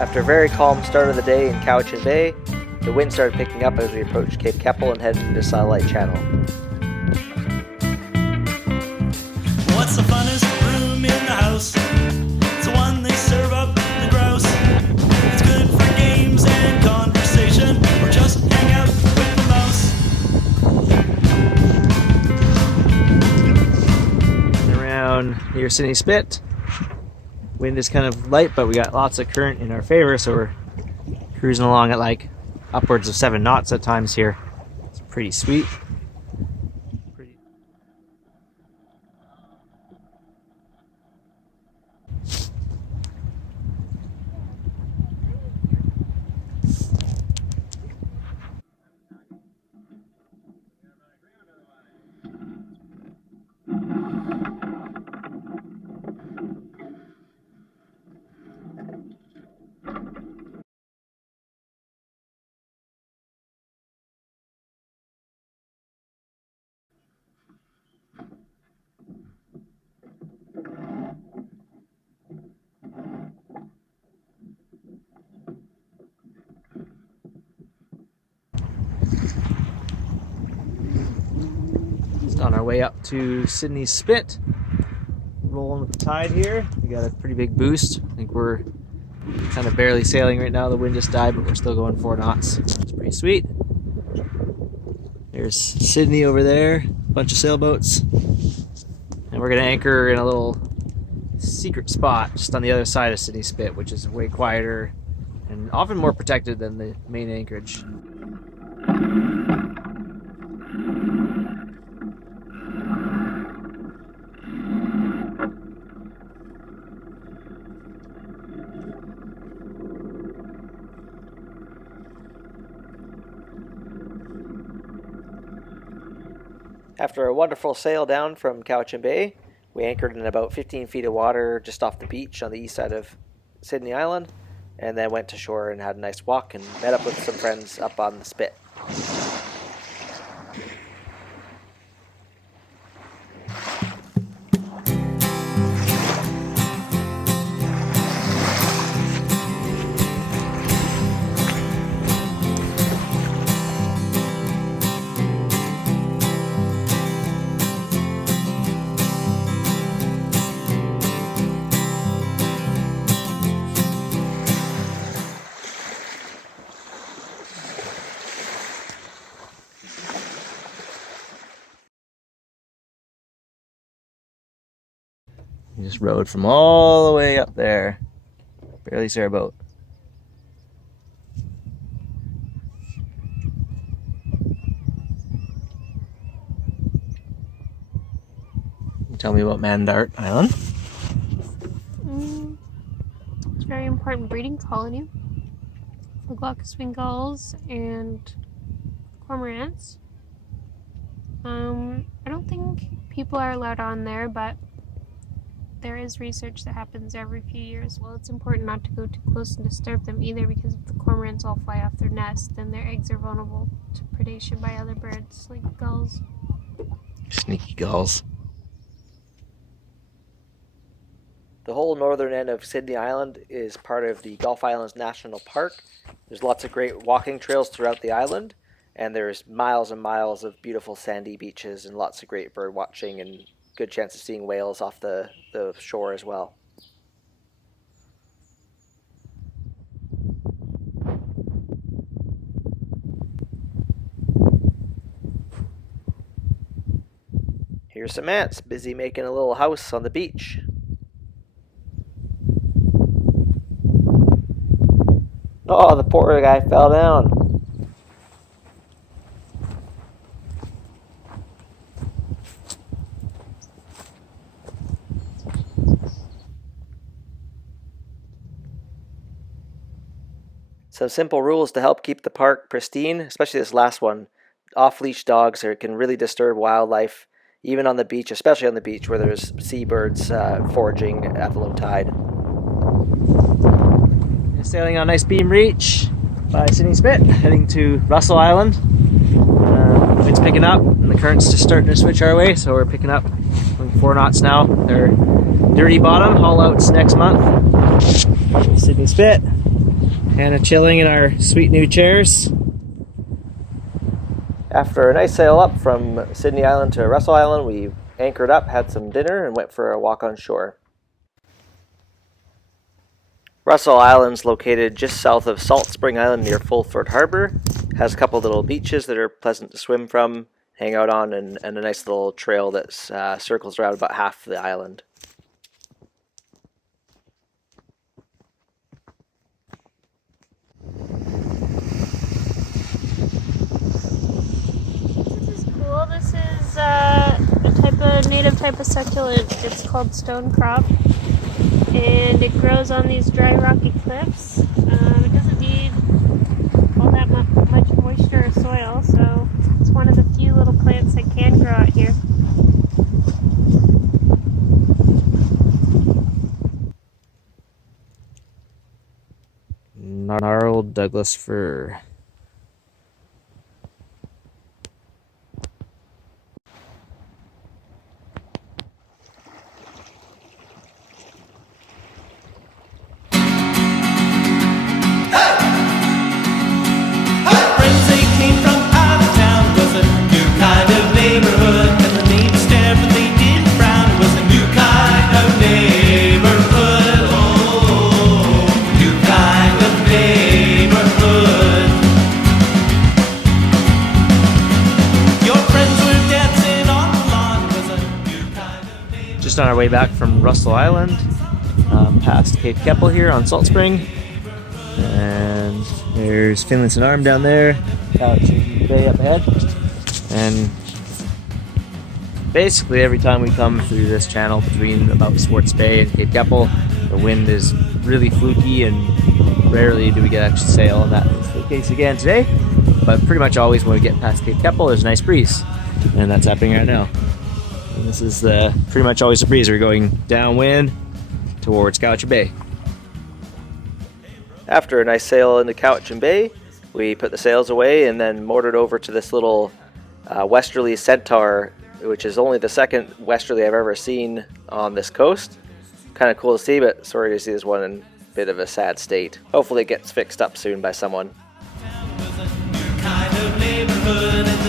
After a very calm start of the day in Cowichan Bay, the wind started picking up as we approached Cape Keppel and headed into Satellite Channel. What's the funnest room in the house? It's the one they serve up the grouse. It's good for games and conversation, or just hang out with the mouse. Around near Sidney Spit. Wind is kind of light, but we got lots of current in our favor, so we're cruising along at like upwards of 7 knots at times here. It's pretty sweet. On our way up to Sidney Spit, rolling with the tide here. We got a pretty big boost. I think we're kind of barely sailing right now. The wind just died, but we're still going 4 knots. It's pretty sweet. There's Sidney over there, a bunch of sailboats. And we're gonna anchor in a little secret spot just on the other side of Sidney Spit, which is way quieter and often more protected than the main anchorage. After a wonderful sail down from Cowichan Bay, we anchored in about 15 feet of water just off the beach on the east side of Sidney Island, and then went to shore and had a nice walk and met up with some friends up on the Spit. We just rode from all the way up there. Barely see our boat. Tell me about Mandart Island. It's a very important breeding colony for glaucous-winged gulls and cormorants. I don't think people are allowed on there, but there is research that happens every few years. Well, it's important not to go too close and disturb them either, because if the cormorants all fly off their nest, then their eggs are vulnerable to predation by other birds like gulls. Sneaky gulls. The whole northern end of Sidney Island is part of the Gulf Islands National Park. There's lots of great walking trails throughout the island, and there's miles and miles of beautiful sandy beaches and lots of great bird watching and good chance of seeing whales off the shore as well. Here's some ants busy making a little house on the beach. Oh, the poor guy fell down. Some simple rules to help keep the park pristine, especially this last one. Off-leash dogs can really disturb wildlife, even on the beach, especially on the beach where there's seabirds foraging at the low tide. Sailing on Nice Beam Reach by Sidney Spit, heading to Russell Island. Wind's picking up and the current's just starting to switch our way, so we're picking up, going 4 knots now. They're dirty bottom, haul outs next month. Sidney Spit. Kind of chilling in our sweet new chairs. After a nice sail up from Sidney Island to Russell Island, we anchored up, had some dinner, and went for a walk on shore. Russell Island's located just south of Salt Spring Island near Fulford Harbor. Has a couple little beaches that are pleasant to swim from, hang out on, and a nice little trail that circles around about half the island. Cool. This is a native type of succulent. It's called stone crop, and it grows on these dry rocky cliffs. It doesn't need all that much moisture or soil, so it's one of the few little plants that can grow out here. Gnarled Douglas fir. Friends, they came from out of town. It was a new kind of neighborhood, and the neighbors stared, but they didn't frown. It was a new kind of neighborhood. Oh, new kind of neighborhood. Your friends were dancing on the lawn. It was a new kind of neighborhood. Just on our way back from Russell Island, past Cape Keppel here on Salt Spring. And there's Finlayson Arm down there, Cowichan Bay up ahead. And basically every time we come through this channel between about Swartz Bay and Cape Keppel, the wind is really fluky and rarely do we get extra sail, and that is the case again today. But pretty much always when we get past Cape Keppel, there's a nice breeze, and that's happening right now. And this is pretty much always a breeze. We're going downwind towards Cowichan Bay. After a nice sail into Cowichan Bay, we put the sails away and then motored over to this little westerly centaur, which is only the second westerly I've ever seen on this coast. Kind of cool to see, but sorry to see this one in a bit of a sad state. Hopefully it gets fixed up soon by someone. Town was a new kind of neighborhood.